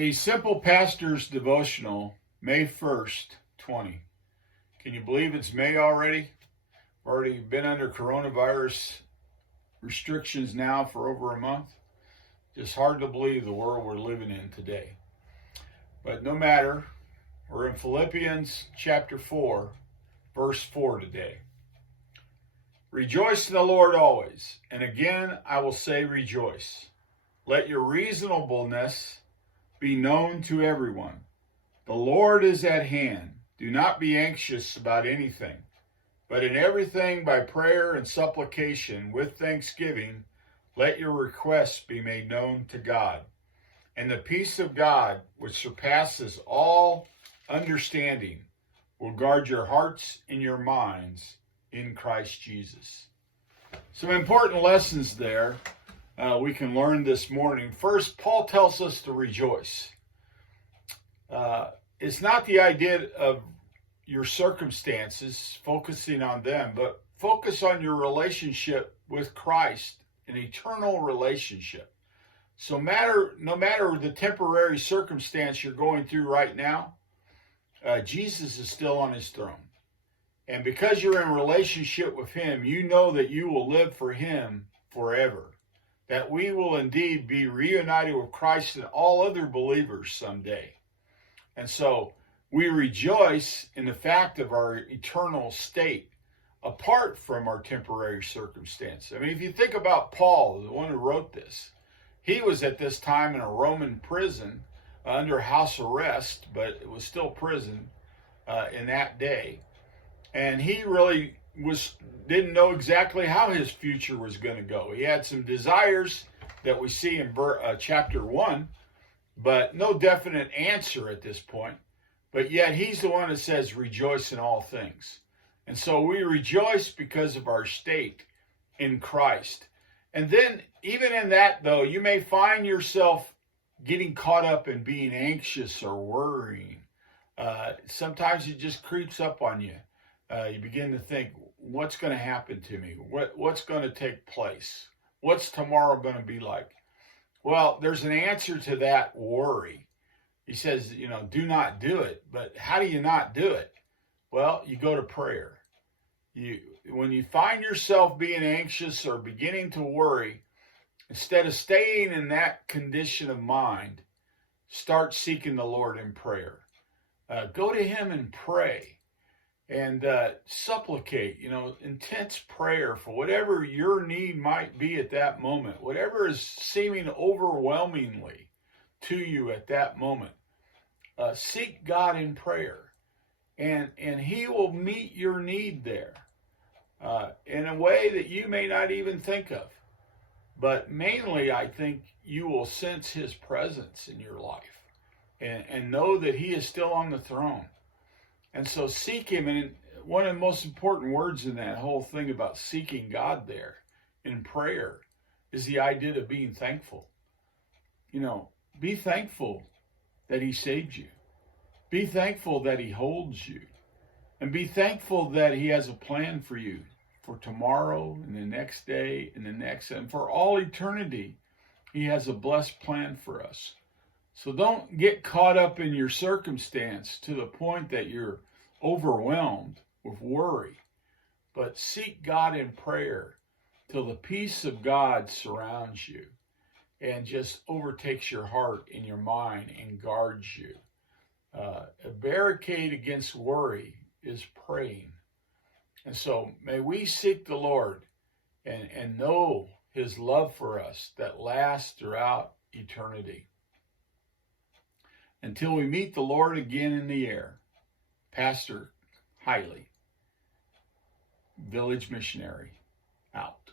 A Simple Pastor's Devotional, May 1st, 20. Can you believe it's May already? Already been under coronavirus restrictions now for over a month. Just hard to believe the world we're living in today. But no matter, we're in Philippians chapter 4, verse 4 today. Rejoice in the Lord always, and again I will say rejoice. Let your reasonableness be known to everyone. The Lord is at hand. Do not be anxious about anything, but in everything by prayer and supplication with thanksgiving, let your requests be made known to God. And the peace of God, which surpasses all understanding, will guard your hearts and your minds in Christ Jesus. Some important lessons there we can learn this morning. First, Paul tells us to rejoice. It's not the idea of your circumstances, focusing on them, but focus on your relationship with Christ, an eternal relationship. So no matter the temporary circumstance you're going through right now, Jesus is still on his throne. And because you're in relationship with him, you know that you will live for him forever. That we will indeed be reunited with Christ and all other believers someday. And so we rejoice in the fact of our eternal state apart from our temporary circumstance. I mean, if you think about Paul, the one who wrote this, he was at this time in a Roman prison under house arrest, but it was still prison in that day. And he really didn't know exactly how his future was going to go. He had some desires that we see in chapter 1, but no definite answer at this point. But yet he's the one that says, rejoice in all things. And so we rejoice because of our state in Christ. And then even in that, though, you may find yourself getting caught up in being anxious or worrying. Sometimes it just creeps up on you. You begin to think, what's going to happen to me? What's going to take place? What's tomorrow going to be like? Well, there's an answer to that worry. He says, do not do it. But how do you not do it? Well, you go to prayer. When you find yourself being anxious or beginning to worry, instead of staying in that condition of mind, start seeking the Lord in prayer. Go to him and pray. And supplicate, intense prayer for whatever your need might be at that moment, whatever is seeming overwhelmingly to you at that moment. Seek God in prayer, and he will meet your need there in a way that you may not even think of. But mainly, I think you will sense his presence in your life and know that he is still on the throne. And so seek him. And one of the most important words in that whole thing about seeking God there in prayer is the idea of being thankful. Be thankful that he saved you. Be thankful that he holds you. And be thankful that he has a plan for you for tomorrow and the next day and the next. And for all eternity, he has a blessed plan for us. So don't get caught up in your circumstance to the point that you're overwhelmed with worry, but seek God in prayer till the peace of God surrounds you and just overtakes your heart and your mind and guards you. A barricade against worry is praying. And so may we seek the Lord and know his love for us that lasts throughout eternity. Until we meet the Lord again in the air. Pastor Hiley, Village Missionary, out.